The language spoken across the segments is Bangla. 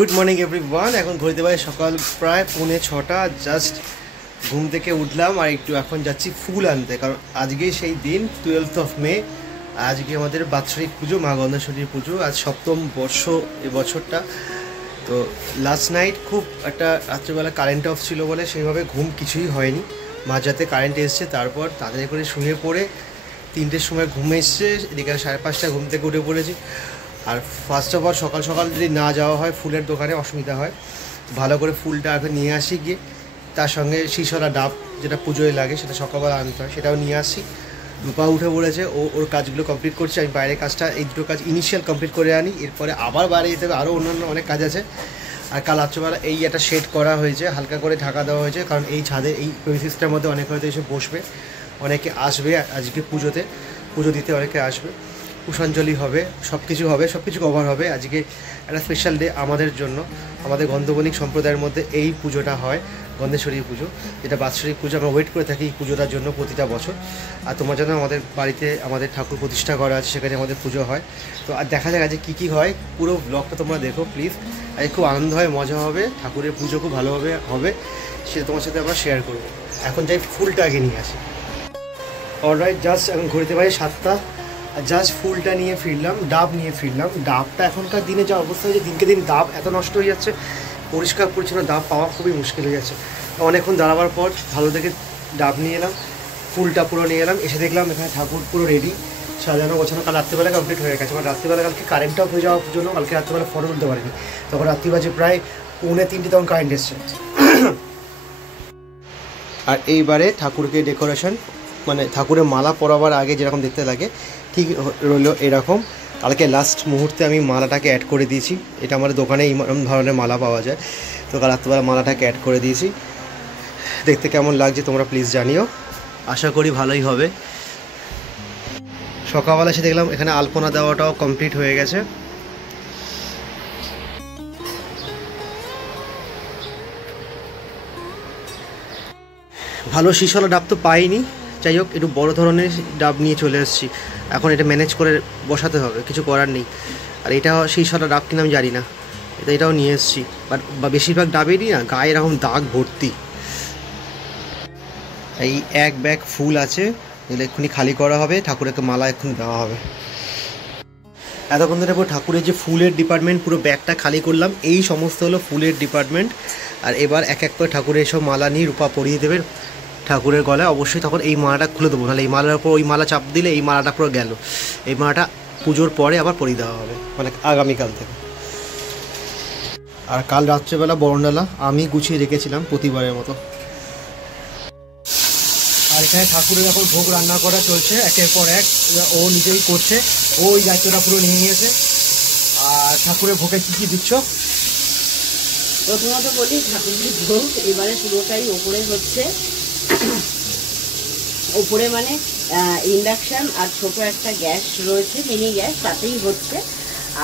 Good morning everyone. এখন ঘড়িতে বাজে সকাল প্রায় 5:45। জাস্ট ঘুম থেকে উঠলাম আর একটু এখন যাচ্ছি ফুল আনতে, কারণ আজকে সেই দিন 12 মে। আজকে আমাদের বাৎসরিক পুজো, মা গন্ধেশ্বরীর পুজো। আজ সপ্তম বর্ষ এবছরটা। তো লাস্ট নাইট খুব একটা রাত্রিবেলা কারেন্ট অফ ছিল বলে সেইভাবে ঘুম কিছুই হয়নি। মাঝরাতে কারেন্ট এসছে, তারপর তাড়াতাড়ি করে শুয়ে পড়ে 3টের সময় ঘুম এসছে, এদিকে 5:30 ঘুম থেকে উঠে পড়েছি। আর ফার্স্ট অফ অল সকাল সকাল যদি না যাওয়া হয় ফুলের দোকানে অসুবিধা হয়। ভালো করে ফুলটা আগে নিয়ে আসি, গিয়ে তার সঙ্গে শিশলা ডাব যেটা পুজোয় লাগে সেটা সকালবেলা আনতে হয়, সেটাও নিয়ে আসি। রূপা উঠে পড়েছে, ওর কাজগুলো কমপ্লিট করছে। আমি বাইরের কাজটা, এই দুটো কাজ ইনিশিয়াল কমপ্লিট করে আনি, এরপরে আবার বাইরে যেতে হবে, আরও অন্যান্য অনেক কাজ আছে। আর কাল রাত্রেবেলা এই একটা শেড করা হয়েছে, হালকা করে ঢাকা দেওয়া হয়েছে, কারণ এই ছাদে এই প্রেমিসিসটার মধ্যে অনেকে হয়তো এসে বসবে, অনেকে আসবে আজকে পুজোতে, পুজো দিতে অনেকে আসবে, পুষ্পাঞ্জলি হবে, সব কিছু হবে, সব কিছু কভার হবে। আজকে একটা স্পেশাল ডে আমাদের জন্য। আমাদের গন্ধবণিক সম্প্রদায়ের মধ্যে এই পুজোটা হয়, গন্ধেশ্বরী পুজো, যেটা বাৎসরিক পুজো। আমরা ওয়েট করে থাকি এই পুজোটার জন্য প্রতিটা বছর। আর তোমার জানো আমাদের বাড়িতে আমাদের ঠাকুর প্রতিষ্ঠা করা আছে, সেখানে আমাদের পুজো হয়। তো আর দেখা যাক আজকে কী কী হয়, পুরো ব্লগটা তোমরা দেখো প্লিজ। আজকে খুব আনন্দ হয়, মজা হবে, ঠাকুরের পুজো খুব ভালোভাবে হবে, সেটা তোমার সাথে আমরা শেয়ার করবো। এখন যাই ফুলটা আগে নিয়ে আসি। অলরাইট, জাস্ট এখন ঘুরতে পারি 7টা, জাস্ট ফুলটা নিয়ে ফিরলাম, ডাব নিয়ে ফিরলাম। ডাবটা এখনকার দিনে যা অবস্থা হয়েছে, দিনকে দিন ডাব এত নষ্ট হয়ে যাচ্ছে, পরিষ্কার পরিচ্ছন্ন ডাব পাওয়া খুবই মুশকিল হয়ে যাচ্ছে। অনেকক্ষণ দাঁড়াবার পর ভালো দেখে ডাব নিয়ে এলাম, ফুলটা পুরো নিয়ে এলাম। এসে দেখলাম এখানে ঠাকুর পুরো রেডি, সাজানো গোছানো। কাল রাত্রিবেলা কমপ্লিট হয়ে গেছে, কারণ রাত্রিবেলা কালকে কারেন্ট অফ হয়ে যাওয়ার জন্য কালকে রাত্রিবেলা ফটো তুলতে পারিনি। তখন রাত্রি বাজে প্রায় 2:45, তখন কারেন্ট এসছে। আর এইবারে ঠাকুরকে ডেকোরেশন, মানে ঠাকুরের মালা পরাবার আগে যেরকম দেখতে লাগে ঠিক রইলো এরকম। কালকে লাস্ট মুহূর্তে আমি মালাটাকে অ্যাড করে দিয়েছি। এটা আমাদের দোকানে এরকম ধরনের মালা পাওয়া যায়, তো কাল রাত্রিবেলা মালাটাকে অ্যাড করে দিয়েছি। দেখতে কেমন লাগছে তোমরা প্লিজ জানিও, আশা করি ভালোই হবে। সকালবেলা এসে দেখলাম এখানে আলপনা দেওয়াটাও কমপ্লিট হয়ে গেছে। ভালো শিশলা ডাব তো পাইনি, যাই হোক একটু বড় ধরনের ডাব নিয়ে চলে এসেছি। এখন এটা ম্যানেজ করে বসাতে হবে, কিছু করার নেই। আর এটা শিশলা ডাব কিনা আমি জানি না, এটাও নিয়ে এসেছি। বাট বেশিরভাগ ডাবেরই না গায়ে এরকম দাগ ভর্তি। এই এক ব্যাগ ফুল আছে, এগুলো এক্ষুনি খালি করা হবে, ঠাকুরকে মালা এক্ষুনি দেওয়া হবে। এতক্ষণ ধরে পুরো ঠাকুরের যে ফুলের ডিপার্টমেন্ট, পুরো ব্যাগটা খালি করলাম। এই সমস্ত হলো ফুলের ডিপার্টমেন্ট। আর এবার এক এক করে ঠাকুরের সব মালা নিয়ে রূপা পরিয়ে দেবে ঠাকুরের গলায়। অবশ্যই তখন এই মালাটা খুলে দেবো, নাহলে এই মালার উপর ওই মালা চাপ দিলে এই মালাটা পুরো গেল। এই মালাটা পুজোর পরে আবার পরিয়ে দেওয়া হবে, মানে আগামীকাল থেকে। আর কাল রাত্রেবেলা বরণডালা আমি গুছিয়ে রেখেছিলাম প্রতিবারের মতো। আর এখানে ঠাকুরের এখন ভোগ রান্না করা চলছে একের পর এক, ও নিজেই করছে, ওই দায়িত্বটা পুরো নিয়ে নিয়েছে। আর ঠাকুরের ভোগে কী কী দিচ্ছ? প্রথমত বলি, ঠাকুরের ভোগ এবারে পুরোটাই ওপরে হচ্ছে। ওপরে মানে ইন্ডাকশান আর ছোট একটা গ্যাস রয়েছে, মিনি গ্যাস, তাতেই হচ্ছে।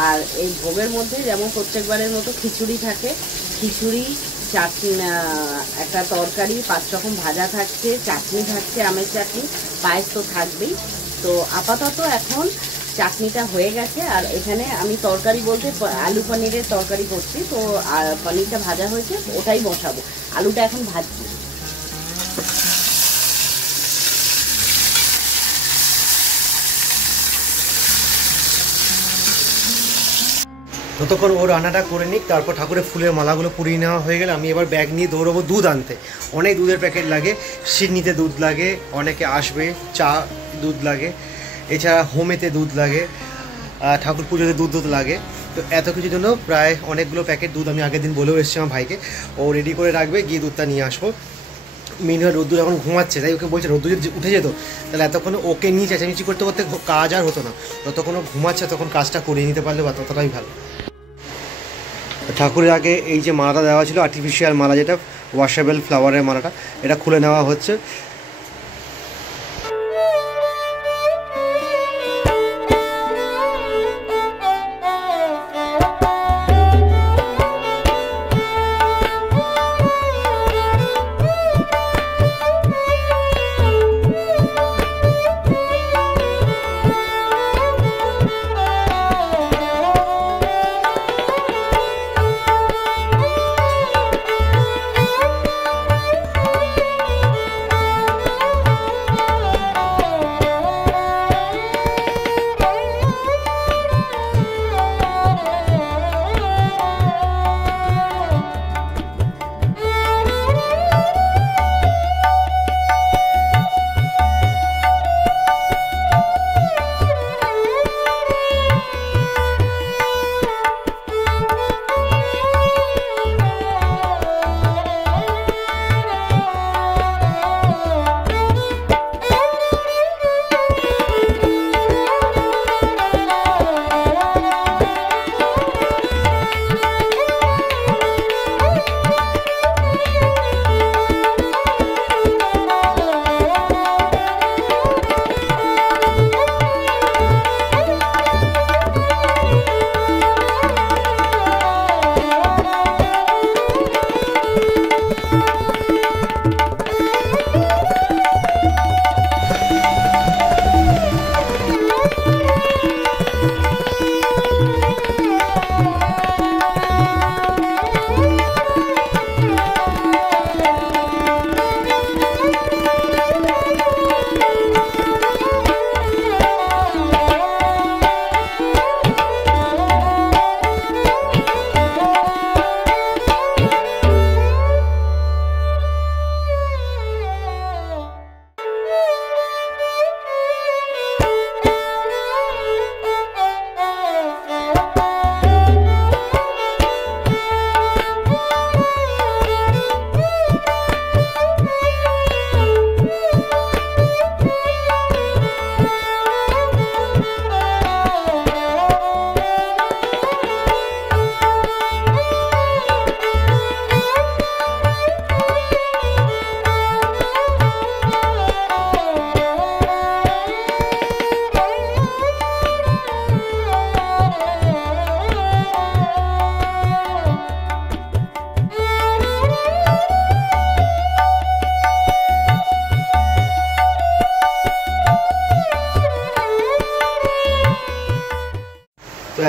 আর এই ভোগের মধ্যে যেমন প্রত্যেকবারের মতো খিচুড়ি থাকে, খিচুড়ি, চাটনি, একটা তরকারি, 5 রকম ভাজা থাকছে, চাটনি থাকছে, আমের চাটনি, পায়েস তো থাকবেই। তো আপাতত এখন চাটনিটা হয়ে গেছে। আর এখানে আমি তরকারি বলতে আলু পনিরের তরকারি করছি। তো আর পনিরটা ভাজা হয়েছে, ওটাই বসাবো। আলুটা এখন ভাজছি। ততক্ষণ ও রান্নাটা করে নিক, তারপর ঠাকুরের ফুলের মালাগুলো পুড়িয়ে নেওয়া হয়ে গেলে আমি এবার ব্যাগ নিয়ে দৌড়াবো দুধ আনতে। অনেক দুধের প্যাকেট লাগে, সিডনিতে দুধ লাগে, অনেকে আসবে, চা দুধ লাগে, এছাড়া হোমেতে দুধ লাগে, ঠাকুর পুজোতে দুধ লাগে। তো এত কিছুর জন্য প্রায় অনেকগুলো প্যাকেট দুধ আমি আগের দিন বলেও এসেছি আমার ভাইকে, ও রেডি করে রাখবে, গিয়ে দুধটা নিয়ে আসবো। মেন হয় রোদ্দুর এখন ঘুমাচ্ছে, তাই ওকে বলছে রোদ্দুর যদি উঠে যেত তাহলে এতক্ষণ ওকে নিয়ে চেঁচামেচি করতে করতে কাজ আর হতো না। যতক্ষণ ও ঘুমাচ্ছে তখন কাজটা করিয়ে নিতে পারলে বা ততটাই ভালো। ঠাকুরের আগে এই যে মালাটা দেওয়া ছিল আর্টিফিশিয়াল মালা, যেটা ওয়াশেবল ফ্লাওয়ারের মালাটা, এটা খুলে নেওয়া হচ্ছে।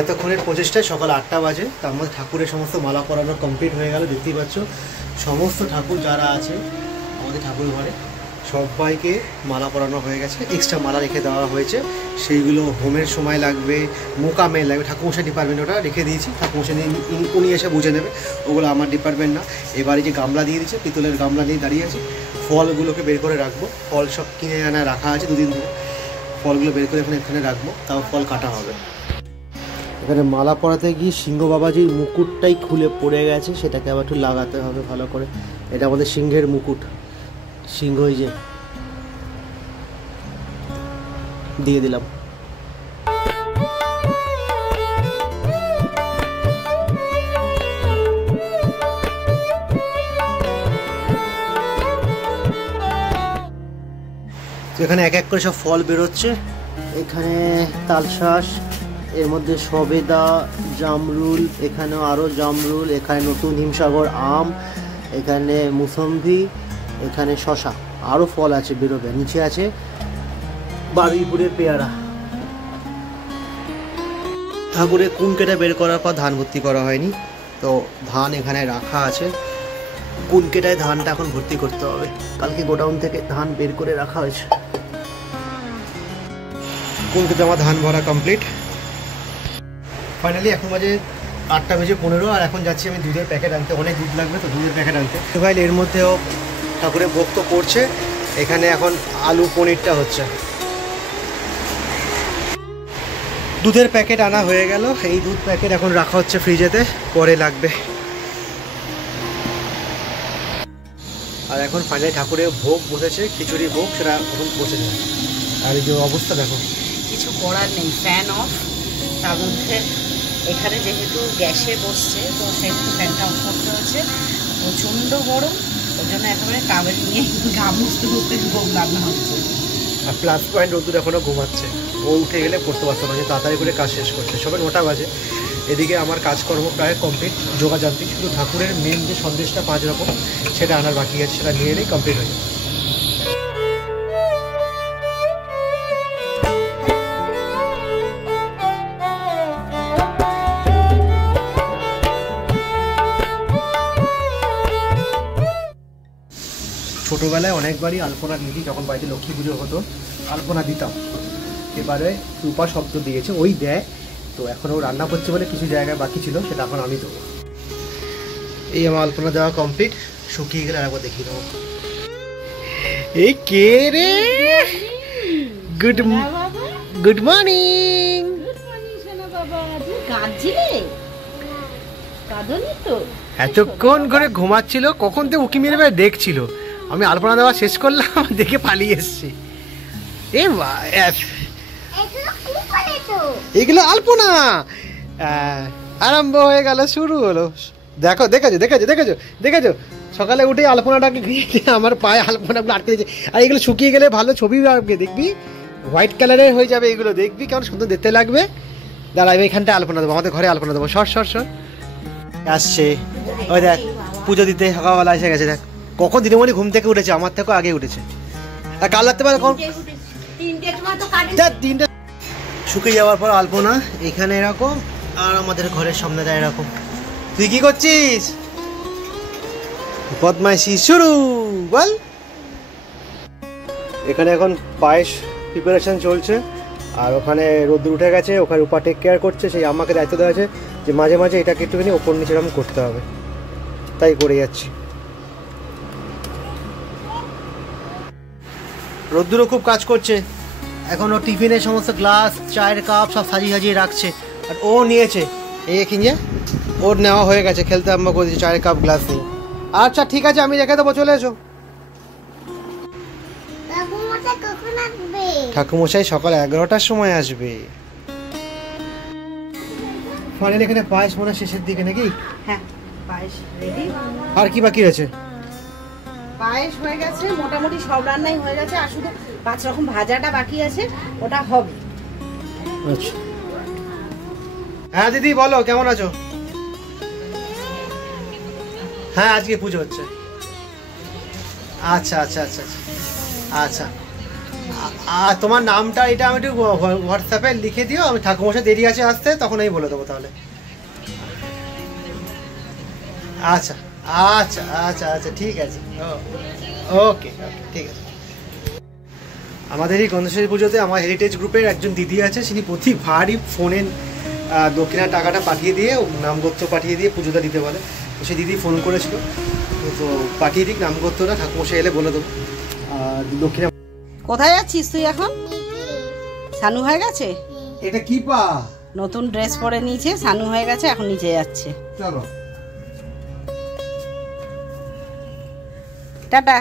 এতক্ষণের প্রচেষ্টায় সকাল 8টা বাজে, তার মধ্যে ঠাকুরের সমস্ত মালা পরানো কমপ্লিট হয়ে গেল। দেখতেই পাচ্ছ সমস্ত ঠাকুর যারা আছে আমাদের ঠাকুর ঘরে সবাইকে মালা পরানো হয়ে গেছে। এক্সট্রা মালা রেখে দেওয়া হয়েছে, সেইগুলো হোমের সময় লাগবে, মোকামে লাগবে। ঠাকুরমশাই ডিপার্টমেন্ট ওটা রেখে দিয়েছি, ঠাকুরমশাই উনি এসে বুঝে নেবে, ওগুলো আমার ডিপার্টমেন্ট না। এবারে যে গামলা দিয়ে দিচ্ছে, পিতলের গামলা নিয়ে দাঁড়িয়ে আছে, ফলগুলোকে বের করে রাখবো। ফল সব কিনে আনা রাখা আছে 2 দিন ধরে, ফলগুলো বের করে এখানে রাখবো, তাও ফল কাটা হবে। এখানে মালা পরাতে গিয়ে সিংহ বাবাজির মুকুটটাই খুলে পড়ে গেছে, সেটাকে আবার একটু লাগাতে হবে ভালো করে। এটা আমাদের সিংহের মুকুট, সিংহ যে দিয়ে দিলাম। তো এখানে এক এক করে সব ফল বেরোচ্ছে। এখানে তালশাঁস, এর মধ্যে সবেদা, জামরুল, এখানেও আরও জামরুল, এখানে নতুন হিমসাগর আম, এখানে মুসম্বি, এখানে শশা, আরও ফল আছে বেরোবে। নিচে আছে বারুইপুরের পেয়ারা। ঠাকুরের কুনকেটা বের করার পর ধান ভর্তি করা হয়নি, তো ধান এখানে রাখা আছে। কুনকেটায় ধানটা এখন ভর্তি করতে হবে, কালকে গোডাউন থেকে ধান বের করে রাখা হয়েছে। কুনকেতে আমার ধান ভরা কমপ্লিট। ফাইনালি এখন বাজে 8:15, আর এখন যাচ্ছি আমি দুধের প্যাকেট আনতে। অনেক দুধ লাগবে তো দুধের প্যাকেট আনতে। তো ভাই এর মধ্যেও ঠাকুরের ভোগ তো করছে, এখানে এখন আলু পনিরটা হচ্ছে। দুধের প্যাকেট আনা হয়ে গেল, এই দুধ প্যাকেট এখন রাখা হচ্ছে ফ্রিজেতে, পরে লাগবে। আর এখন ফাইনালি ঠাকুরের ভোগ বসেছে, খিচুড়ি ভোগ, সেটা এখন বসেছে। আর এই যে অবস্থা দেখো, কিছু করার নেই, ফ্যান অফ। তার মধ্যে এখানে যেহেতু গ্যাসে বসছে, তো সেহেতু ফ্যানটা অফ করতে হচ্ছে। প্রচণ্ড গরম, ওই জন্য একেবারে কাবেরি নিয়ে গা মুছতে মুছতে ভোগ রান্না হচ্ছে। আর প্লাস পয়েন্ট রোদ্দুর এখনও ঘুমাচ্ছে, ও উঠে গেলে পড়তে পারতো না, তাড়াতাড়ি করে কাজ শেষ করছে। সবাই 9টা বাজে। এদিকে আমার কাজকর্ম প্রায় কমপ্লিট, যোগাযান্ত্রিক। শুধু ঠাকুরের মেন যে সন্দেশটা 5 রকম, সেটা আনার বাকি আছে, সেটা নিয়ে এলেই কমপ্লিট হয়ে যাবে। ছোটোবেলায় অনেকবারই আলপনা দিয়েছি, যখন বাড়িতে লক্ষ্মী পুজো হতো আলপনা দিতাম। এবারে রূপা শব্দ দিয়েছে, ওই দেয়। তো এখন ও রান্না করছে বলে কিছু জায়গায় বাকি ছিল, সেটা এখন আমি দেবো। এই আমার আলপনা দেওয়া কমপ্লিট, শুকিয়ে গেলে আরেকবার দেখিয়ে দেবো। এই কে রে? Good morning. এতক্ষণ করে ঘুমাচ্ছিল, কখন তো উকি মেরে দেখছিল। আমি আলপনা দেওয়া শেষ করলাম, দেখে পালিয়ে এসছি। এগুলো আলপনা আরম্ভ হয়ে গেল, শুরু হলো। দেখো, দেখেছো সকালে উঠে আলপনাটাকে আমার পায়ে আলপনাগুলো আটকে দিয়েছে। আর এগুলো শুকিয়ে গেলে ভালো ছবি আসবে, দেখবি হোয়াইট কালারের হয়ে যাবে এগুলো, দেখবি কেমন সুন্দর দেখতে লাগবে। দাঁড়া, এখানটা আলপনা দেবো, আমাদের ঘরে আলপনা দেবো। সর আসছে, ওই দেখ পুজো দিতে সকালবেলা এসে গেছে। দেখ কখন দিদিমণি ঘুম থেকে উঠেছে, আমার থেকেও আগে উঠেছে। আর কাল রাত্রে বেলা 3টে শুকিয়ে যাওয়ার পর আলপনা এখানে এরকম, আর আমাদের ঘরের সামনেটা এরকম। তুই কি করছিস? বদমাইশি শুরু, বল। এখানে এখন পায়েস প্রিপারেশন চলছে, আর ওখানে রোদ্দুর উঠে গেছে, ওখানে উপা টেক কেয়ার করছে। সেই আমাকে দায়িত্ব দেওয়া আছে যে মাঝে মাঝে এটাকে একটুখানি ওপর নিচে এরকম করতে হবে, তাই করে যাচ্ছি। রোদ্দুরও খুব কাজ করছে। এখন ও টিফিনের সমস্ত গ্লাস, চায়ের কাপ সব সাজিয়ে রাখছে। আর ও নিয়েছে এই কিনে, ওর নেওয়া হয়ে গেছে, খেলতে আরম্ভ করে দিয়েছে চায়ের কাপ গ্লাস নিয়ে। আচ্ছা ঠিক আছে, আমি রেখে দেবো, চলে এসো। ঠাকুমশাই সকাল 11টার সময় আসবে। ফাইনালি এখানে পায়েস মনে শেষের দিকে নাকি? হ্যাঁ, পায়েস রেডি। আর কি বাকি আছে? পায়েস হয়ে গেছে, মোটামুটি সব রান্নাই হয়ে গেছে, আর শুধু 5 রকম ভাজাটা বাকি আছে, ওটা হবে। আচ্ছা, হ্যাঁ দিদি বলো, কেমন আছো? হ্যাঁ আজকে পুজো হচ্ছে। আচ্ছা আচ্ছা আচ্ছা আচ্ছা, আর তোমার নামটা এটা আমি একটু হোয়াটসঅ্যাপে লিখে দিও, আমি ঠাকুমশাই দেরি আছে আসতে, তখন আমি বলে দেবো তাহলে। আচ্ছা আচ্ছা আচ্ছা আচ্ছা ঠিক আছে, ওকে ঠিক আছে। আমাদের এই গন্ধেশ্বরী পুজোতে আমার হেরিটেজ গ্রুপের একজন দিদি আছে, তিনি প্রতিবারই ফোনে দক্ষিণার টাকাটা পাঠিয়ে দিয়ে, নামগোত্র পাঠিয়ে দিয়ে পুজোটা দিতে বলে। তো সেই দিদি ফোন করেছিল, তো পাঠিয়ে দিক নামগোত্রটা, ঠাকুমশাই এলে বলে দেবো। আর দক্ষিণা কোথায় যাচ্ছিস তুই এখন? সানু হয়ে গেছে, এটা কি পা নতুন ড্রেস পরে নিয়েছে, সানু হয়ে গেছে, এখন নিচে যাচ্ছে। চলো টাটা।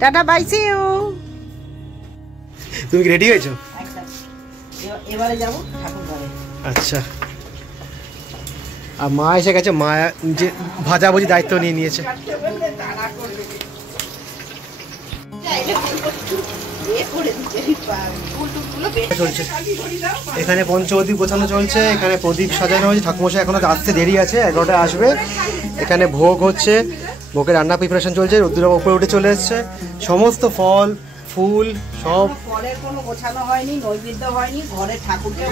টাটা বাই সি ইউ। তুমি কি রেডি হয়েছো? এবারে যাবো ঠাকুর ঘরে। আচ্ছা, আর মা এসে গেছে, মা যে ভাজাভুজি দায়িত্ব নিয়ে নিয়েছে। চলছে এখানে পঞ্চবদ্বীপ গোছানো চলছে, এখানে প্রদীপ সাজানো হয়েছে, ঠাকুমশাই এখনো আসতে দেরি আছে, 11টায় আসবে। এখানে ভোগ হচ্ছে, ভোগের রান্না প্রিপারেশন চলছে, রুদ্রবাবু উপরে উঠে চলে এসছে, সমস্ত ফল ফুল সব। ফলের কোনো গোছানো হয়নি, নৈবেদ্য হয়নি, ঘরে ঠাকুরকে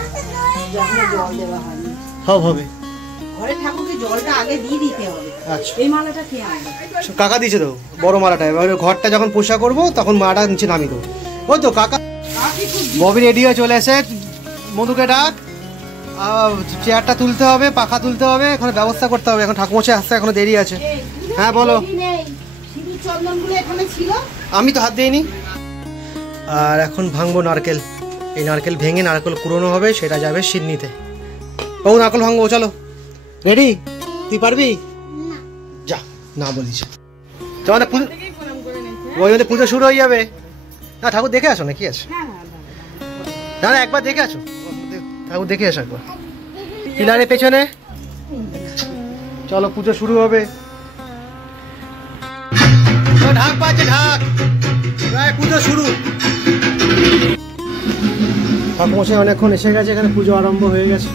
জল দেওয়া হয়নি। সব হবে, ঘরে ঠাকুরকে জলটা আগে দিয়ে দিতে হবে। আচ্ছা, এই মালাটা কে আনবে? কাকা দিয়েছে তো বড় মালাটা, এবার ঘরটা যখন পোষা করবো তখন মালাটা নিচে নামিয়ে দেবো। ওই তো কাকা ববি রেডি হয়ে চলে এসে, মধুকে ডাক, চেয়ারটা তুলতে হবে, পাখা তুলতে হবে, এখন ব্যবস্থা করতে হবে, এখন ঠাকুমশাই আসতে এখনো দেরি আছে। হ্যাঁ বলো। আমি তো হাত দিইনি। আর এখন ভাঙবো নারকেল, এই নারকেল ভেঙে নারকেল কুড়োনো হবে, সেটা যাবে সিডনিতে। ও নারকেল ভাঙবো, চলো। রেডি? তুই পারবি? যা, না বলিস। তোমাদের ওই মধ্যে পুজো শুরু হয়ে যাবে। না ঠাকুর দেখে আসো না, কি আছে? না না একবার দেখে আসো, ঠাকুর দেখে আসো একবার পিলারের পেছনে। চলো পুজো শুরু হবে। ঢাক পাচ্ছে, ঢাক, পুজো শুরু। ঠাকুমশাই অনেকক্ষণ এসে গেছে, এখানে পুজো আরম্ভ হয়ে গেছে।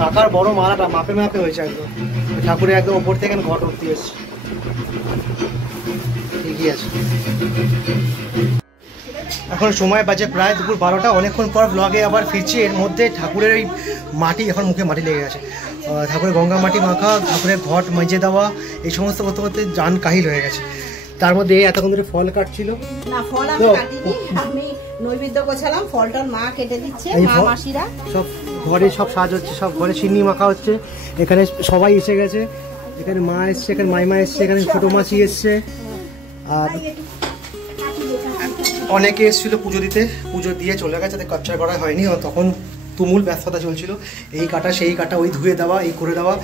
কাকার বড় মালাটা মাপে মাপে হয়েছে একদম, ঠাকুরের একদম ওপর থেকে ঘট উঠতে এসছে, ঠিকই আছে। এখন সময় বাজে প্রায় দুপুর 12টা, অনেকক্ষণ পর ব্লগে আবার ফিরছি। এর মধ্যে ঠাকুরের ওই মাটি, এখন মুখে মাটি লেগে গেছে, ঠাকুরের গঙ্গা মাটি মাখা, ঠাকুরের ঘট মেজে দেওয়া, এই সমস্ত করতে করতে জান কাহিল হয়ে গেছে। তার মধ্যে এতক্ষণ ধরে ফল কাটছিল না, ফল আমি কাটিনি, আমি নৈবেদ্য গোছালাম, ফলটা মা কেটে দিচ্ছে, মা মাসিরা সব ঘরে সব সাজ হচ্ছে, সব ঘরে সিন্নি মাখা হচ্ছে। এখানে সবাই এসে গেছে, এখানে মা এসছে, এখানে মাইমা এসছে, এখানে ছোটো মাসি এসছে, আর অনেকে এসেছিলো পুজো দিতে, পুজো দিয়ে চলে গেছে, তাদের ক্যাপচার করা হয়নি। তখন তুমুল ব্যস্ততা চলছিল, এই কাটা সেই কাটা, ওই ধুয়ে দেওয়া, এই করে দেওয়া।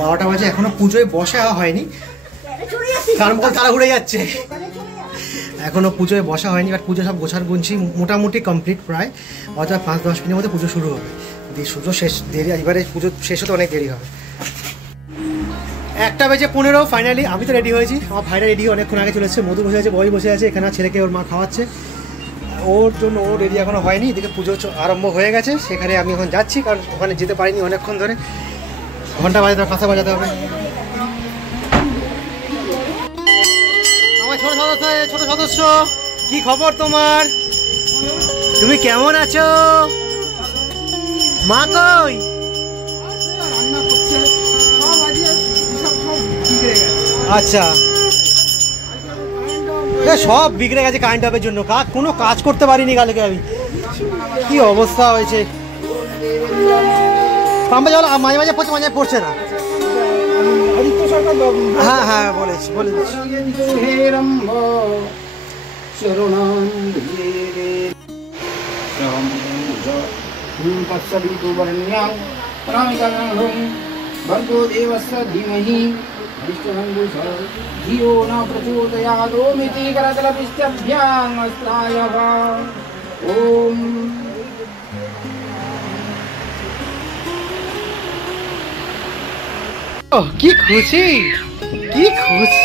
12টা বাজে, এখনও পুজোয় বসা হয়নি, কারণ তারা ঘুরে যাচ্ছে, এখনও পুজোয় বসা হয়নি। আর পুজো সব গোছার গুনছি, মোটামুটি কমপ্লিট প্রায়, অর্থাৎ 5-10 মিনিটের মধ্যে পুজো শুরু হবে। পুজো শেষ দেরি, এবারে পুজো শেষ হতে অনেক দেরি হবে। 1:15 ফাইনালি আমি তো রেডি হয়েছি, আমার ভাইরা রেডি অনেকক্ষণ আগে চলে এসেছে, মধু বসে আছে, বই বসে আছে, এখানে ছেলেকে ওর মা খাওয়াচ্ছে, ওর জন্য ও রেডি এখনো হয়নি। এদিকে পুজো আরম্ভ হয়ে গেছে, সেখানে আমি এখন যাচ্ছি, কারণ ওখানে যেতে পারিনি অনেকক্ষণ ধরে, ঘন্টা বাজাতে হবে, কাঁথা বাজাতে হবে। আমার ছোট সদস্য, কি খবর তোমার? তুমি কেমন আছো? মা কই? আচ্ছা, সব বিগড়ে গেছে কারেন্ট অফের জন্য। কোনো কাজ করতে পারিনি কালকে আমি, কি অবস্থা হয়েছে। পাম্পে জল মাঝে মাঝে পড়ছে, মাঝে পড়ছে না। হ্যাঁ হ্যাঁ বলেছি, বলে দিচ্ছি। भर्गो देवस्य धीमहि धियो न प्रचोदयात् ओमिति करतलपिष्टभ्याम् अस्त्रायः ओम। কি খুশি, কি খুশি।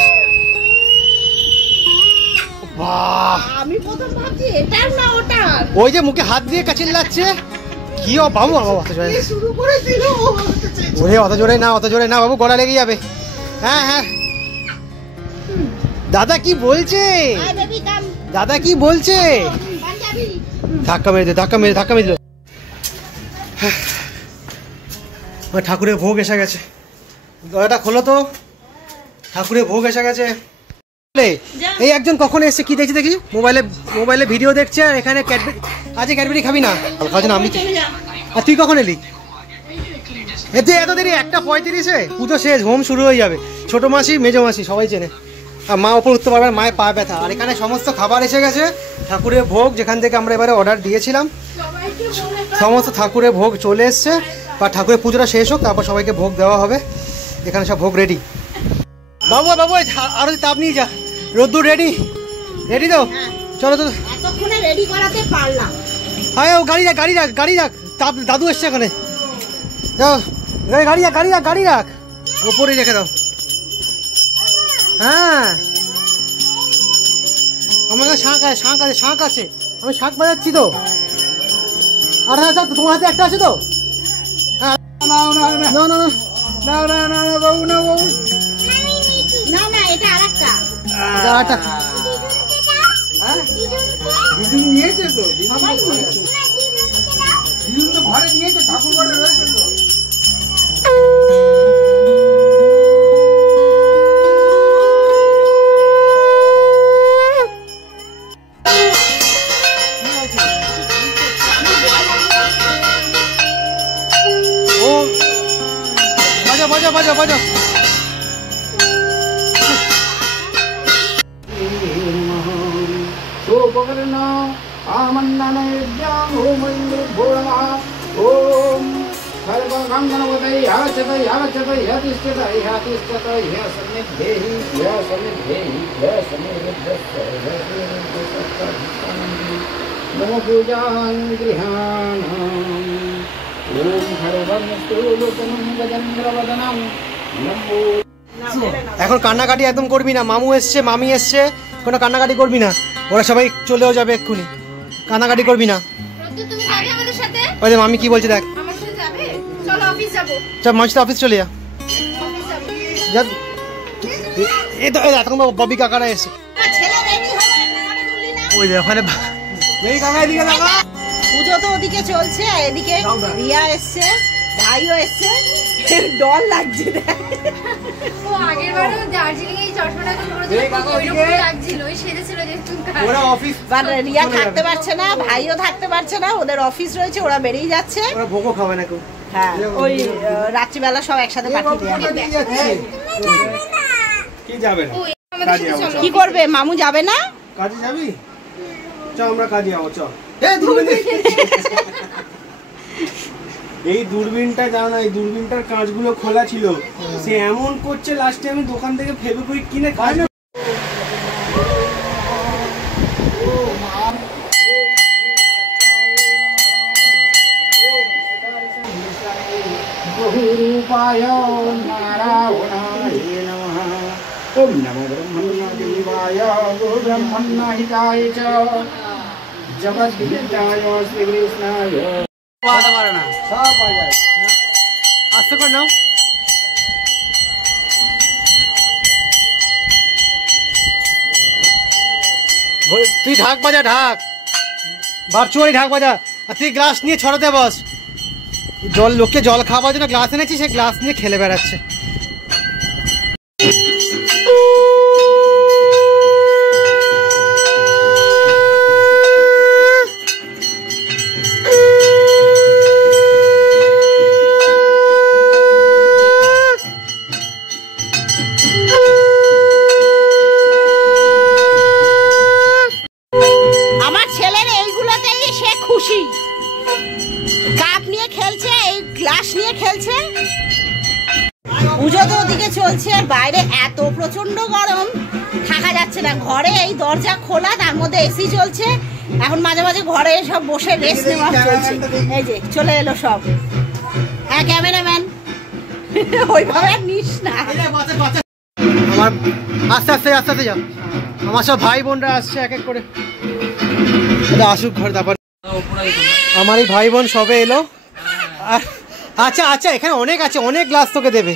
বাহ, আমি প্রথম ভাবছি এটা না ওটা, ওই যে মুখে হাত দিয়ে কাচিল্লাচ্ছে। কি বাবু, অত জোরে শুরু করেছিল। ওরে, অত জোরে না, অত জোরে না বাবু, গলা লেগে যাবে। হ্যাঁ হ্যাঁ, দাদা কি বলছে? দাদা কি বলছে? ধাক্কা মেরে দে, ধাক্কা মেরে, ধাক্কা মেরে দিল। ঠাকুরের ভোগ এসে গেছে, দরজাটা খোলো তো। ঠাকুরের ভোগ এসে গেছে। এই একজন কখন এসছে, কি দেখছি দেখি, মোবাইলে ভিডিও দেখছে। আর এখানে ক্যাডবেরি, আজকে ক্যাডবেরি খাবি না? খাওয়া না আমি। আর তুই কখন এলি? এতে এত দেরি, 1:35-এ পুজো শেষ, হোম শুরু হয়ে যাবে। ছোট মাসি, মেজো মাসি সবাই চেনে। আর মা ওপর উঠতে পারবে, মায়ের পা ব্যথা। আর এখানে সমস্ত খাবার এসে গেছে, ঠাকুরের ভোগ যেখান থেকে আমরা এবারে অর্ডার দিয়েছিলাম, সমস্ত ঠাকুরের ভোগ চলে এসছে। বা ঠাকুরের পুজোটা শেষ হোক, তারপর সবাইকে ভোগ দেওয়া হবে। এখানে সব ভোগ রেডি। বাবু বাবু, আরো তাপ নিয়ে যা। রোদ্দুর রেডি, রেডি তো? চলো তো, এতক্ষণে রেডি করাতে পারলাম। হ্যাঁ, ও গাড়ি রাখ, গাড়ি রাখ, গাড়ি রাখ। তাপ, দাদু এসছে এখানে। যাও, গাড়ি রাখ, গাড়ি রাখ, গাড়ি রাখ, ওপরে রেখে দাও। হ্যাঁ, আমার কাছে শাঁখ আছে, শাঁখ আছে, শাঁখ আছে। আমি শাঁখ বাজাচ্ছি তো। আর হ্যাঁ, তোমার হাতে একটা আছে তো? হ্যাঁ, না না না না না না না না না বাবু, না বাবু, না না, এটা আরেকটা। আরেকটা। দিদুন নিয়েছে তো, দিদুন তো ঘরে নিয়েছে, ঠাকুর ঘরে রয়েছে তো। ও বাজা বাজা বাজা বাজা। सोपकर्ण आमन्ननैर्यां ओमैन्द्रो नमः ओम सर्वगङ्गणवतै याचतै याचतै यतिष्ठतै यतिष्ठतै सन्निधेहि नमो पूजां गृहाणाम् ओम सर्वमस्तु लोकनं गजेन्द्रवदनं नमो। এখন কান্নাকাটি একদম করবি না। মামু এসছে, মামি এসছে, কোনো কান্নাকাটি করবি না। ওরা সবাই চলেও যাবে এক্ষুনি, কান্নাকাটি করবি না। ওই যে মামি কি বলছে দেখ। চল, মাঝে অফিস চলে যা। এই তো এখন ববি কাকারা এসে, ওই যে ওখানে কাকা, এদিকে দেখা। পুজো তো ওদিকে চলছে, এদিকে রিয়া এসছে, ভাইও এসছে। ডর লাগছে। ও আগেরবারও দার্জিলিং এই চশমাটা লাগছিল, ওই সেজেছিল যে ওরা অফিস, রিয়া থাকতে পারছে না, ভাইও থাকতে পারছে না, ওদের অফিস রয়েছে, ওরা বেরিয়ে যাচ্ছে। ওরা ভোগও খাবে না কেউ। হ্যাঁ, ওই রাত্রিবেলা সব একসাথে পাঠিয়ে দেয়। কি যাবে না, কি করবে? মামু যাবে না? কাজে যাবি? চল আমরা কাজে যাবো, চল। এই দূরবীনটা জানো না, এই দূরবীনটার কাঁচগুলো খোলা ছিল। সে এমন করছে, লাস্টে আমি দোকান থেকে ফেভিকুইক কিনে কাজ। बहुरूपाय नारायणाय नमः ओम नमो ब्रह्मण्यदेवाय गो ब्रह्मण्यहिताय च जगद्धिताय श्रीकृष्णाय। সব পাওয়া যায়, আস্তে করে নাও। তুই ঢাক বাজা, ঢাক। ভার্চুয়ালি ঢাক বাজা। আর তুই গ্লাস নিয়ে ছড়াতে বস। জল লোককে জল খাওয়ার জন্য গ্লাস এনেছি, সে গ্লাস নিয়ে খেলে বেড়াচ্ছে। আমার ছেলের এইগুলোতেই সে খুশি। কাপ নিয়ে খেলছে, এই গ্লাস নিয়ে খেলছে। পুজো তো ওদিকে চলছে, আর বাইরে এত প্রচন্ড গরম, থাকা যাচ্ছে না। ঘরে এই দরজা খোলা, তার মধ্যে এসি চলছে। এখন মাঝে মাঝে ঘরে সব বসে রেস্ট নেওয়া চলছে। এই যে চলে এলো সব। হ্যাঁ ক্যামেরাম্যান, ওইভাবে আর নিস না। আমার আস্তে আস্তে আস্তে আস্তে যাও। আমার সব ভাই বোনরা আসছে এক এক করে, আসুক ঘর। তারপর আমার এই ভাই বোন সবে এলো। আচ্ছা আচ্ছা, এখানে অনেক আছে, অনেক গ্লাস তোকে দেবে।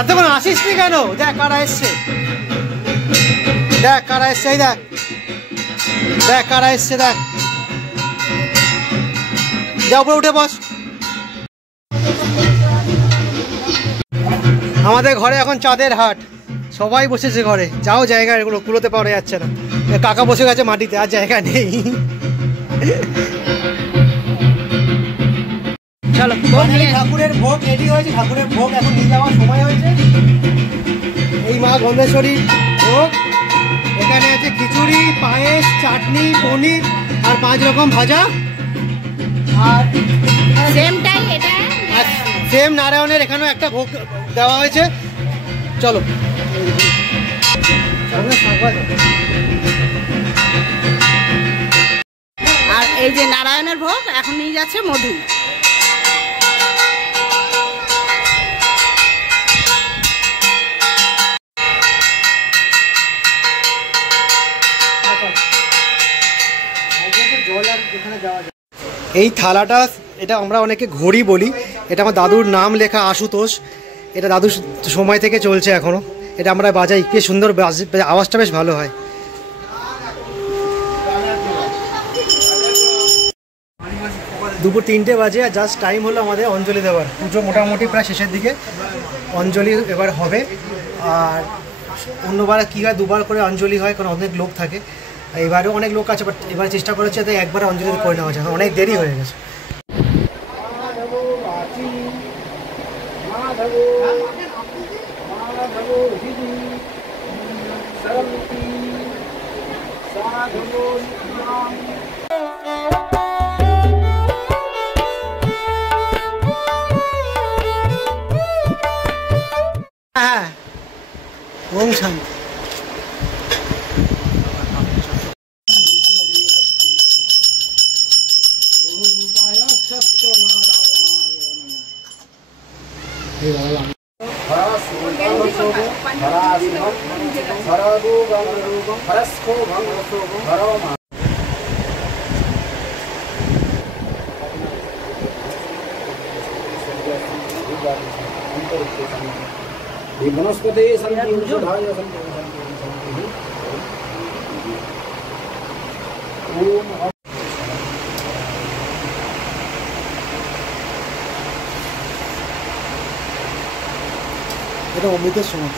এতক্ষণ আসিস নি কেন? দেখ কারা এসছে, দেখ কারা এসছে, এই দেখ, দেখ কারা এসছে, দেখ। যা উপরে উঠে বস। আমাদের ঘরে এখন চাঁদের হাট, সবাই বসেছে ঘরে। যাও জায়গা এগুলো কুলোতে পাওয়া যাচ্ছে না। কাকা বসে গেছে মাটিতে, আর জায়গা নেই। চলো ঠাকুরের ভোগ রেডি হয়েছে, ঠাকুরের ভোগ এখন নিয়ে যাওয়ার সময় হয়েছে। এই মা গন্ধেশ্বরীর ভোগ। এখানে আছে খিচুড়ি, পায়েস, চাটনি, পনির আর 5 রকম ভাজা। আর সেমটাই এটা, সেম নারায়ণের এখানেও একটা ভোগ দেওয়া হয়েছে। চলো। আর এই যে নারায়ণের ভোগ এখন নিয়ে যাচ্ছে মধু। এই থালাটা, এটা আমরা অনেকে ঘড়ি বলি। এটা আমার দাদুর নাম লেখা, আশুতোষ। এটা দাদুর সময় থেকে চলছে এখনো। এটা আমরা বাজাই, কি সুন্দর আওয়াজটা বেশ ভালো হয়। দুপুর 3টে বাজে, আর জাস্ট টাইম হলো আমাদের অঞ্জলি দেওয়ার। পুজো মোটামুটি প্রায় শেষের দিকে, অঞ্জলি এবার হবে। আর অন্যবার কী হয়, 2বার করে অঞ্জলি হয়, কারণ অনেক লোক থাকে। এবারেও অনেক লোক আছে, বাট এবার চেষ্টা করেছে যাতে একবারে অঞ্জলি করে নেওয়া যায়, অনেক দেরি হয়ে গেছে। হ্যাঁ, ওম শান্তি। বনস্পতি সন্তি ঔষধায় সন্তি ওম। এটা অমৃতের সময়।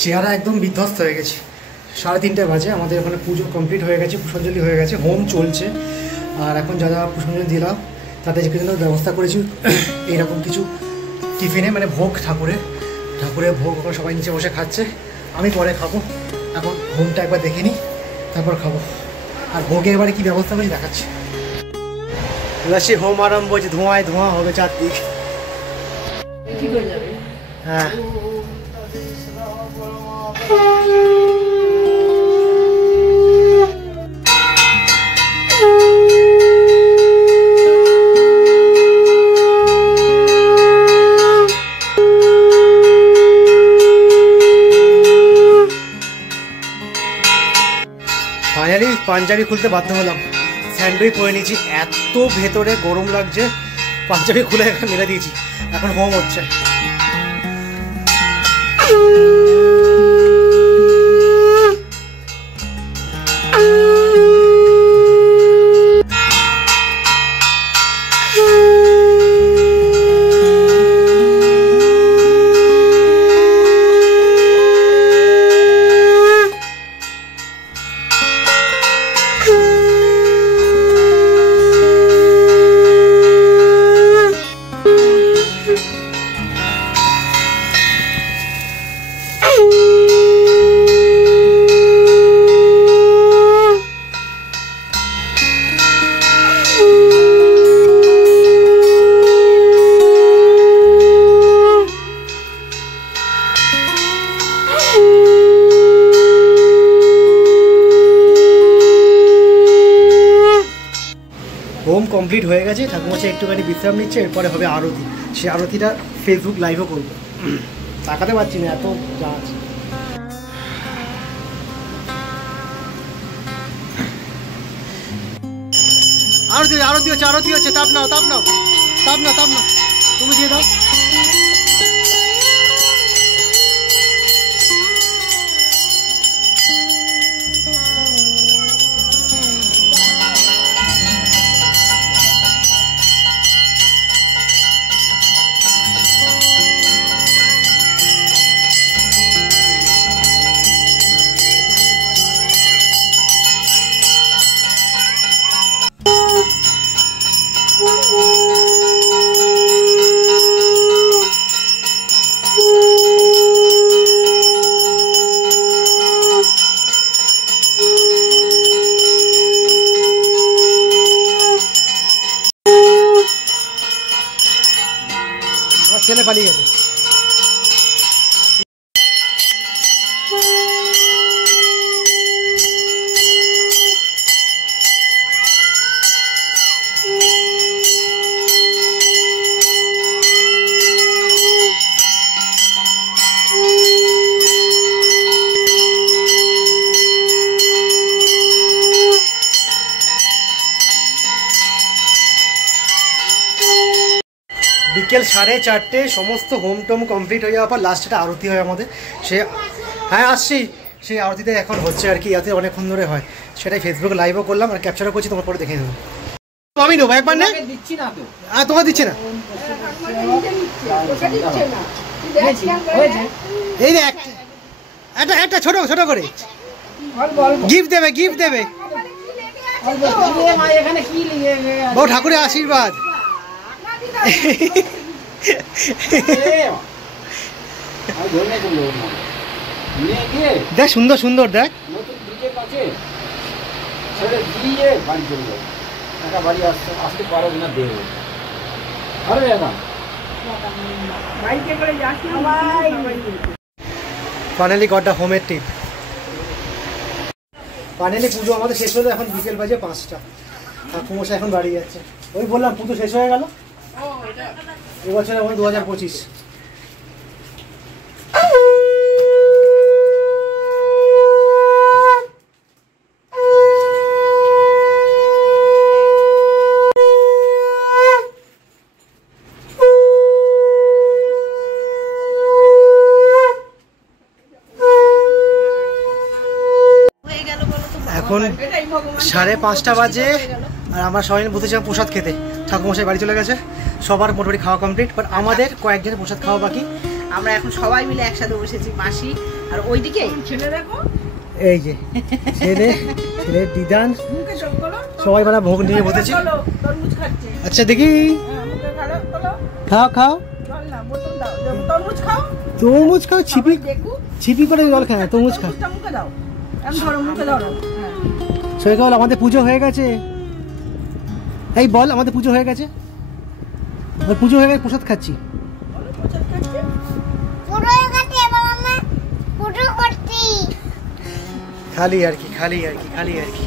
চেহারা একদম বিধ্বস্ত হয়ে গেছে। 3:30 বাজে, আমাদের ওখানে পুজো কমপ্লিট হয়ে গেছে, পুষ্পাঞ্জলি হয়ে গেছে, হোম চলছে। আর এখন যারা পুষ্পাঞ্জলি দিলাম তাদের জন্য ব্যবস্থা করেছি এইরকম কিছু টিফিনে, মানে ভোগ, ঠাকুরের ভোগ। ওখানে সবাই নিচে বসে খাচ্ছে, আমি পরে খাবো। এখন হোমটা একবার দেখে নিই, তারপর খাবো। আর ভোগে এবারে কী ব্যবস্থা করেছি দেখাচ্ছি। লস্যি হোম আরম্ভ হয়েছে, ধোঁয়ায় ধোঁয়া হবে চারদিক। হ্যাঁ, ফাইনালি পাঞ্জাবি খুলতে বাধ্য হলাম। স্যান্ডউইচ পরে নিয়েছি, এত ভেতরে গরম লাগছে, পাঞ্জাবি খুলে এখন মেরে দিয়েছি, এখন হোম হচ্ছে। হোম কমপ্লিট হয়ে গেছে, ঠাকুমশাই একটুখানি বিশ্রাম নিচ্ছে, এরপরে হবে আরতি। সেই আরতিটা ফেসবুক লাইভও করবো, তাকাতে পারছি না এত যা আছে। আরতি আরতি হচ্ছে, আরতি হচ্ছে, তাপ নাও তাপ নাও তাপ নাও তাপ নাও, তুমি দিয়ে দাও। ছেলে পালিয়ে গেছে। বিকেল 4:30 সমস্ত হোম টোম কমপ্লিট হয়ে যাওয়ার পর লাস্ট একটা আরতি হয় আমাদের, সে হ্যাঁ আসছি, সেই আরতিতে এখন হচ্ছে আর কি, আরতি অনেকক্ষণ ধরে হয়, সেটাই ফেসবুকে লাইভও করলাম আর ক্যাপচারও করছি, তোমার পরে দেখে নেবো। আমি নেবো একবার না, দিচ্ছি না তো, আর তোমার দিচ্ছে না, এই যে একটা একটা ছোট ছোট করে গিফট দেবে, গিফট দেবে বউ, ঠাকুরের আশীর্বাদ। দেখ সুন্দর সুন্দর, দেখ ফাইনালি গট দ্য হোমের টিপ। ফাইনালি পুজো আমাদের শেষ হলো, এখন বিকেল বাজে 5টা, ঠাকুমশাই এখন বাড়ি যাচ্ছে। ওই বললাম পুজো শেষ হয়ে গেল এবছর, এখন 2025। এখন 5:30 বাজে আর আমরা সবাই বসেছিলাম প্রসাদ খেতে, ঠাকুমশাই বাড়ি চলে গেছে, সবার মোটামুটি খাওয়া কমপ্লিট, বাট আমাদের কয়েকজনের প্রসাদ খাওয়া বাকি। আমরা এখন সবাই মিলে একসাথে বসেছি, মাসি আর ওইদিকে ছেলে দেখো, এই যে ছেলে ছেলে দিদান সবাই মানে ভোগ নিয়ে বসেছি। আচ্ছা দেখি, খাও খাও তরমুজ খাও, ছিপি ছিপি করে জল খায়, তরমুজ খাও। সবাই বল আমাদের পুজো হয়ে গেছে, এই বল আমাদের পুজো হয়ে গেছে, পুজো হয়ে গেছে, প্রসাদ খাচ্ছি। খালি আর কি, খালি আর কি, খালি আর কি।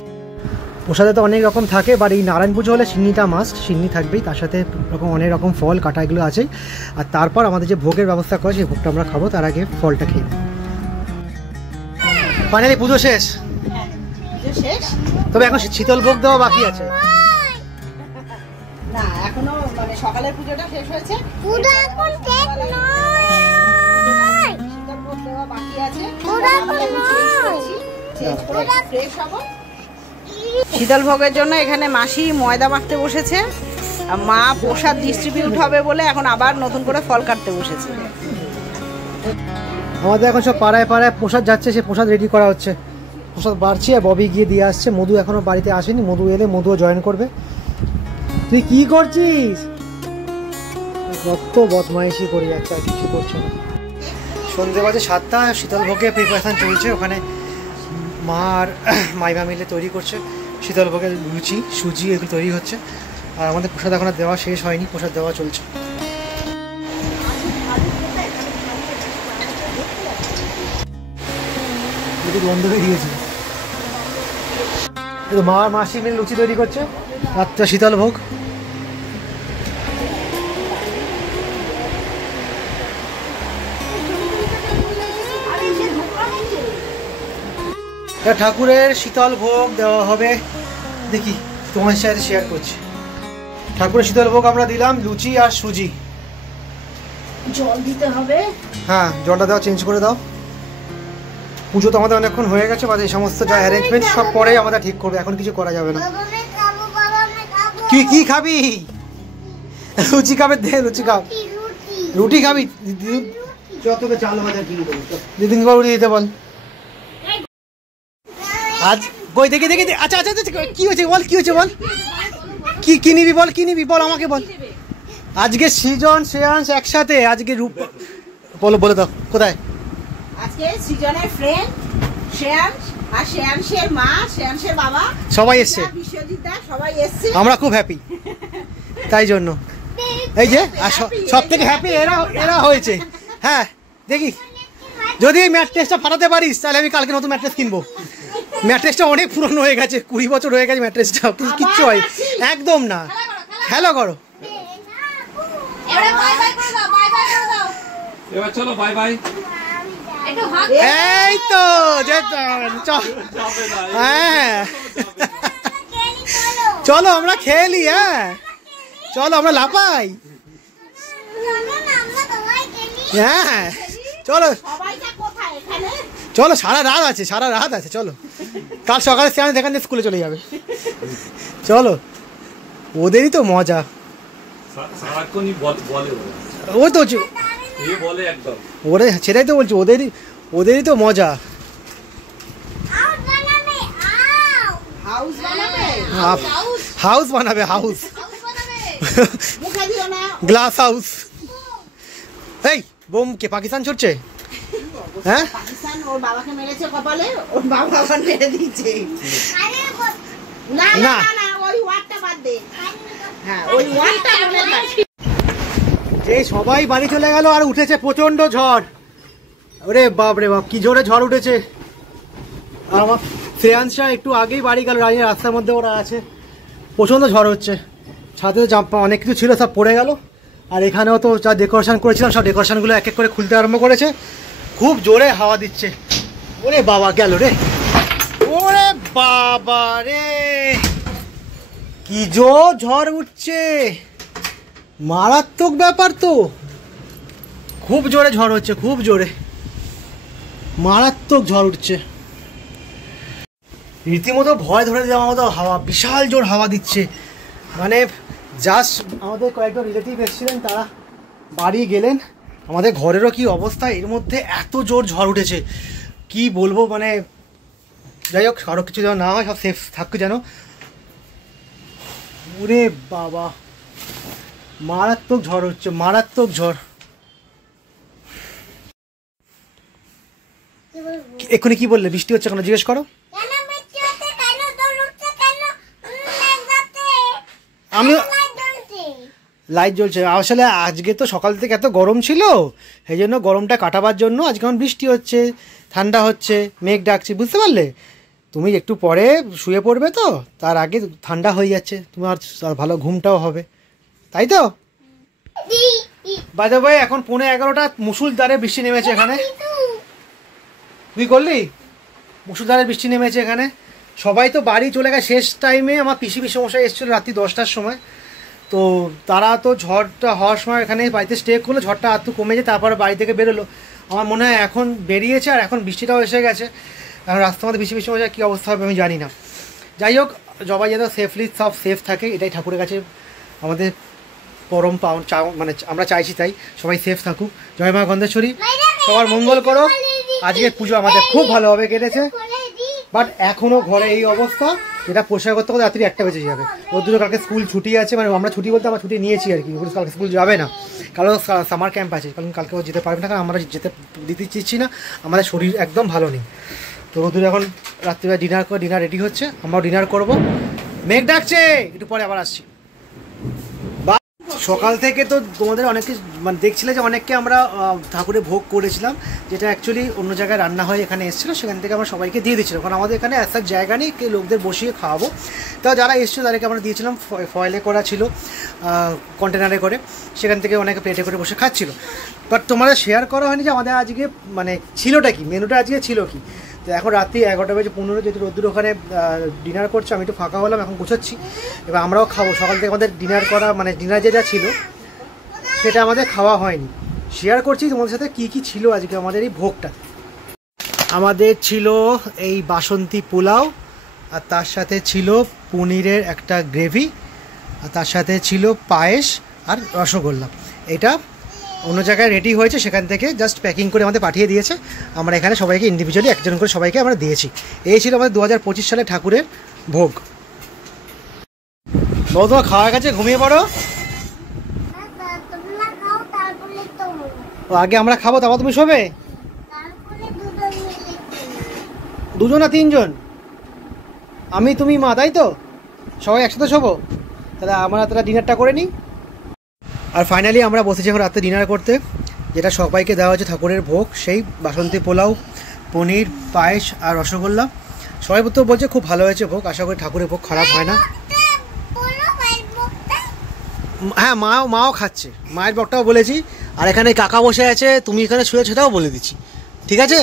প্রসাদে তো অনেক রকম থাকে, বাট এই নারায়ণ পুজো হলে সিন্নিটা মাস্ট, সিন্নি থাকবেই, তার সাথে রকম অনেক রকম ফল কাটা এগুলো আছেই। আর তারপর আমাদের যে ভোগের ব্যবস্থা করে সেই ভোগটা আমরা খাবো, তার আগে ফলটা খেয়ে। ফাইনালি পুজো শেষ, তবে এখন শীতল ভোগ দেওয়া বাকি আছে। না এখনো মানে সকালের পুজোটা শেষ হয়েছে, পুরো এখন শেষ নয়, শীতলভোগ দেওয়া বাকি আছে। পুরো এখন নয়, ফ্রেশ হবো। শীতলভোগের জন্য এখানে মাসি ময়দা মাখতে বসেছে, আর মা প্রসাদ ডিস্ট্রিবিউট হবে বলে এখন আবার নতুন করে ফল কাটতে বসেছে। আমাদের এখন সব পাড়ায় পাড়ায় প্রসাদ যাচ্ছে, সে প্রসাদ রেডি করা হচ্ছে। প্রসাদ বাড়ছে আর ববি গিয়ে দিয়ে আসছে। মধু এখনো বাড়িতে আসেনি, মধু এলে মধুও জয়েন করবে। তুই কি করছিস? কত বদমাইশি করে যাচ্ছে, আর কিছু করছে না। সন্ধে বাজে 7টা, শীতলভোগের প্রিপারেশন চলছে। ওখানে মা আর মাইমা মিলে তৈরি করছে শীতলভোগের লুচি, সুজি এগুলো তৈরি হচ্ছে। আর আমাদের প্রসাদ এখন দেওয়া শেষ হয়নি, প্রসাদ দেওয়া চলছে। বন্ধ হয়ে দিয়েছে। মা মাসি মিলে লুচি তৈরি করছে, রাতটা শীতলভোগ। ঠাকুরের শীতলভোগ দেওয়া হবে, দেখি তোমার সাথে শেয়ার করছি। ঠাকুরের শীতলভোগ আমরা দিলাম লুচি আর সুজি। জল দিতে হবে। হ্যাঁ, জলটা দাও, চেঞ্জ করে দাও। পুজো তো আমাদের অনেকক্ষণ হয়ে গেছে, বাদে এই সমস্ত যা অ্যারেঞ্জমেন্ট সব পরে আমাদের ঠিক করবে, এখন কিছু করা যাবে না। বাবা আমি খাবো, বাবা আমি খাবো। কি কি খাবি? লুচি খাবে, দে লুচি খাও। রুটি, রুটি খাবি? যতকে চাল ভাজা কিনে দেবো, দিদিকে রুটি দিতে বল। আজ কই দেখি দেখি, আচ্ছা আচ্ছা আচ্ছা, কি হয়েছে বল, কি হয়েছে বল, কি কি নিবি বল, কি নিবি বল, আমাকে বল। আজকে সৃজন শ্রেয়াংশ একসাথে, আজকে রূপ বলো, বলে দাও কোথায়। আজকে সৃজনের ফ্রেন্ড শ্রেয়াংশ আর শ্রেয়াংশের মা, শ্রেয়াংশের বাবা সবাই এসছে, বিশ্বজিৎ দা সবাই এসছে। আমরা খুব হ্যাপি, তাই জন্য এই যে সব থেকে হ্যাপি এরা হয়েছে। হ্যাঁ দেখি, যদি এই ম্যাট্রেসটা ফাটাতে পারিস তাহলে আমি কালকে নতুন ম্যাট্রেস কিনবো। ম্যাট্রেসটা অনেক পুরনো হয়ে গেছে, 20 বছর হয়ে গেছে ম্যাট্রেসটা, কিচ্ছু হয় একদম না। খেলা করো, এবারে বাই বাই করে দাও, বাই বাই করে দাও। এবার চলো বাই বাই। একটু হাত এই তো হ্যাঁ চলো আমরা খেলি, হ্যাঁ চলো আমরা লাপাই, হ্যাঁ চলো চলো, সারা রাত আছে, সারা রাত আছে, চলো কাল সকালে সেখানে স্কুলে চলে যাবে। চলো, ওদেরই তো মজা। সারাক্ষণই বলে ওই তো বলে একদম, ওরে সেটাই তো বলছি, ওদেরই তো মজা। হাউস বানাবে, হাউস গ্লাস হাউস। এই বোম কে পাকিস্তান ছুটছে? হ্যাঁ পাকিস্তান ওর বাবাকে মেরেছে কপালে, ওর বাবা আবার মেরে দিয়েছে। না না। না না, ওই ওয়ার্ডটা বাদ দে। হ্যাঁ ওই ওয়ার্ডটা মনে রাখ। যে সবাই বাড়ি চলে গেল আর উঠেছে প্রচন্ড ঝড়। ওরে বাপ রে বাপ, কি জোরে ঝড় উঠেছে। আর আমার শ্রেয়াংশা একটু আগেই বাড়ি গেল, রাস্তার মধ্যে ওরা আছে। প্রচন্ড ঝড় হচ্ছে, ছাদে অনেক কিছু ছিল সব পড়ে গেল। আর এখানেও তো যা ডেকোরেশন করেছিলাম সব ডেকোরেশনগুলো এক এক করে খুলতে আরম্ভ করেছে। খুব জোরে হাওয়া দিচ্ছে। ওরে বাবা গেল রে, ওরে বাবা রে, কি জোর ঝড় উঠছে, মারাত্মক ব্যাপার তো। খুব জোরে ঝড় হচ্ছে, খুব জোরে মারাত্মক ঝড় উঠছে। রীতিমতো ভয় ধরে দেওয়া মতো হাওয়া, বিশাল জোর হাওয়া দিচ্ছে। মানে জাস্ট আমাদের কয়েকজন রিলেটিভ এসেছিলেন, তারা বাড়ি গেলেন, আমাদের ঘরেরও কি অবস্থা। এর মধ্যে এত জোর ঝড় উঠেছে, কি বলবো। মানে যাই হোক, কারো কিছু যেন না হয়, সব সেফ থাকুক যেন। ওরে বাবা, মারাত্মক ঝড় হচ্ছে, মারাত্মক ঝড়। এক্ষুনি কি বললে? বৃষ্টি হচ্ছে কেন জিজ্ঞেস করো। আমি লাইট জ্বলছে, আসলে আজকে তো সকাল থেকে এত গরম ছিল, সেই জন্য গরমটা কাটাবার জন্য আজকে এখন বৃষ্টি হচ্ছে, ঠান্ডা হচ্ছে, মেঘ ডাকছে, বুঝতে পারলে? তুমি একটু পরে শুয়ে পড়বে, তো তার আগে ঠান্ডা হয়ে যাচ্ছে, তোমার ভালো ঘুমটাও হবে, তাই তো? বাই দ্য ওয়ে, এখন 11:15 মুষলধারে বৃষ্টি নেমেছে এখানে। তুই করলি? মুষলধারে বৃষ্টি নেমেছে এখানে। সবাই তো বাড়ি চলে গেছে শেষ টাইমে। আমার পিসি মশাই এসেছিল রাত্রি 10টার সময়, তো তারা তো ঝড়টা হওয়ার সময় এখানে বাড়িতে স্টে করলো, ঝড়টা একটু কমে যায়, তারপরে বাড়ি থেকে বেরোলো। আমার মনে হয় এখন বেরিয়েছে, আর এখন বৃষ্টিটাও এসে গেছে। এখন রাস্তার মধ্যে বৃষ্টি বৃষ্টি হয়ে কী অবস্থা হবে আমি জানি না। যাই হোক, সবাই যেন সেফলি সব সেফ থাকে, এটাই ঠাকুরের কাছে আমাদের পরম পাওন, মানে আমরা চাইছি তাই সবাই সেফ থাকুক। জয় মা গন্ধেশ্বরী, সবার মঙ্গল করো। আজকের পুজো আমাদের খুব ভালোভাবে কেটেছে, বাট এখনও ঘরে এই অবস্থা, যেটা পোশাক করতে করতে রাত্রি 1টা বেজে যাবে। ওর কালকে স্কুল ছুটি আছে, মানে আমরা ছুটি বলতে আমরা ছুটি নিয়েছি আর কি, কালকে স্কুল যাবে না, কারণ সামার ক্যাম্প আছে, কারণ কালকে ও যেতে পারবে না, কারণ আমরা যেতে দিতে চাচ্ছি না, আমাদের শরীর একদম ভালো নেই। তো ওদের এখন রাত্রিবেলা ডিনার রেডি হচ্ছে, আমরাও ডিনার করবো। মেঘ ডাকছে, একটু পরে আবার আসছি। সকাল থেকে তো তোমাদের অনেকে মানে দেখছিলে যে অনেককে আমরা ঠাকুরে ভোগ করেছিলাম, যেটা অ্যাকচুয়ালি অন্য জায়গায় রান্না হয়ে এখানে এসেছিলো, সেখান থেকে আমরা সবাইকে দিয়ে দিচ্ছিলাম, কারণ আমাদের এখানে একটা জায়গা নেই লোকদের বসিয়ে খাওয়াবো। তা যারা এসেছিলো তাদেরকে আমরা দিয়েছিলাম, ফয়েলে করা ছিল, কন্টেনারে করে, সেখান থেকে অনেকে প্লেটে করে বসে খাচ্ছিলো। বাট তোমাদের শেয়ার করা হয়নি যে আমাদের আজকে মানে ছিলোটা কি, মেনুটা আজকে ছিল কি। তো এখন রাত্রি 11:15 যেহেতু রোদ্দুর ওখানে ডিনার করছে, আমি একটু ফাঁকা হলাম, এখন গুছোচ্ছি, এবার আমরাও খাবো। সকাল থেকে আমাদের ডিনার করা মানে ডিনার যেটা ছিল সেটা আমাদের খাওয়া হয়নি। শেয়ার করছি তোমাদের সাথে কী কী ছিল আজকে আমাদের এই ভোগটা। আমাদের ছিল এই বাসন্তী পোলাও, আর তার সাথে ছিল পনিরের একটা গ্রেভি, আর তার সাথে ছিল পায়েস আর রসগোল্লা। এটা অন্য জায়গায় রেডি হয়েছে, সেখান থেকে জাস্ট প্যাকিং করে আমাদের পাঠিয়ে দিয়েছে। আমরা এখানে সবাইকে ইন্ডিভিজুয়ালি একজন করে সবাইকে আমরা দিয়েছি। এই ছিল আমাদের 2025 সালে ঠাকুরের ভোগ। বলো তোমার খাওয়া গেছে, ঘুমিয়ে পড়ো। তোমরা খাও তারপরে তো ও আগে আমরা খাবো, তারপর তুমি শোবে। তারপরে দুজন মিলে খেলো। 2জন না 3জন? আমি, তুমি, মা, তাই তো? সবাই একসাথে শোবো? তাহলে আমরা তারা ডিনারটা করে নিই। আর ফাইনালি আমরা বসেছি এখন রাত্রে ডিনার করতে, যেটা সবাইকে দেওয়া হচ্ছে ঠাকুরের ভোগ, সেই বাসন্তী পোলাও, পনির, পায়েস আর রসগোল্লা। সবাই তো বলছে খুব ভালো হয়েছে ভোগ, আশা করি ঠাকুরের ভোগ খারাপ হয় না। বলো ভাই মুখটা। হ্যাঁ, মাও খাচ্ছে, মায়ের বকটাও বলেছি। আর এখানে কাকা বসে আছে, তুমি এখানে শুয়ে সেটাও বলে দিচ্ছি, ঠিক আছে?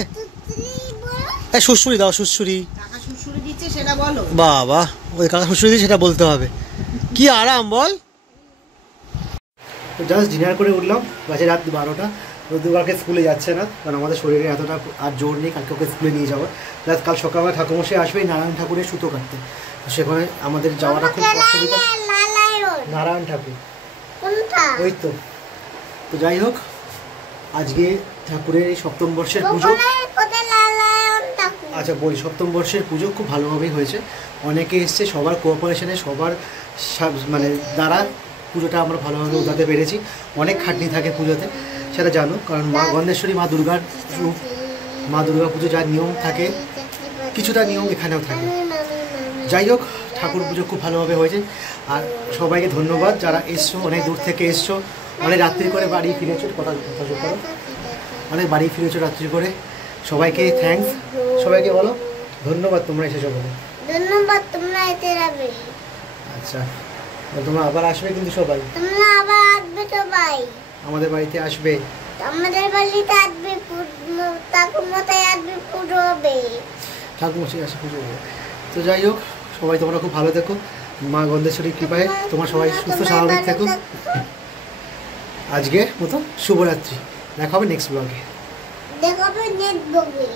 হ্যাঁ, সুড়সুড়ি দাও, সুড়সুড়ি। টাকা শুশুরি দিচ্ছে সেটা বলো। বাবা, ওই কাকা সুড়সুড়ি দিচ্ছে সেটা বলতে হবে, কি আরাম বল। তো জাস্ট ডিনার করে উঠলাম, বাজে রাত 12টা। রোদ্দুরকে স্কুলে যাচ্ছে না, কারণ আমাদের শরীরে এতটা আর জোর নেই, কালকে ওকে স্কুলে নিয়ে যাবো। প্লাস কাল সকালবেলা ঠাকুরমশাই আসবে নারায়ণ ঠাকুরের সুতো কাটতে, তো সেখানে আমাদের যাওয়াটা খুব অসুবিধা। নারায়ণ ঠাকুর কোনটা? ওই তো। তো যাই হোক, আজকে ঠাকুরের এই 7ম বর্ষের পুজো, কোথায় লালায়ন ঠাকুর? আচ্ছা বলি, 7ম বর্ষের পুজো খুব ভালোভাবেই হয়েছে। অনেকে এসছে, সবার কোঅপারেশনে, সবার মানে দ্বারা পুজোটা আমরা ভালোভাবে উঠাতে পেরেছি। অনেক খাটনি থাকে পুজোতে, সেটা জানো, কারণ মা গন্ধেশ্বরী, মা দুর্গার রূপ। মা দুর্গা পুজো যা নিয়ম থাকে, কিছুটা নিয়ম এখানেও থাকে। যাই হোক, ঠাকুর পুজো খুব ভালোভাবে হয়েছে। আর সবাইকে ধন্যবাদ যারা এসছো, অনেক দূর থেকে এসছো, অনেক রাত্রি করে বাড়ি ফিরেছো, কথা করো, অনেক বাড়ি ফিরেছো রাত্রি করে। সবাইকে থ্যাঙ্কস, সবাইকে বলো ধন্যবাদ তোমরা এসেছো বলে। ধন্যবাদ, তোমরা এতে যাবে। আচ্ছা, তোমরা আবার আসবে কিন্তু সবাই, তোমরা আবার আসবে সবাই, আমাদের বাড়িতে আসবে। আমাদের বাড়িতে আসবে, ঠাকুর মাথায় আসবে, পুজো হবে। ঠাকুরমশাই আসে, পুজো হবে। তো যাই হোক, সবাই তোমরা খুব ভালো থেকো, মা গন্ধেশ্বরীর কৃপায় তোমরা সবাই সুস্থ স্বাভাবিক থেকো। আজকের মতো শুভরাত্রি, দেখা হবে নেক্সট ব্লগে। দেখাবে নেট ব্লগে।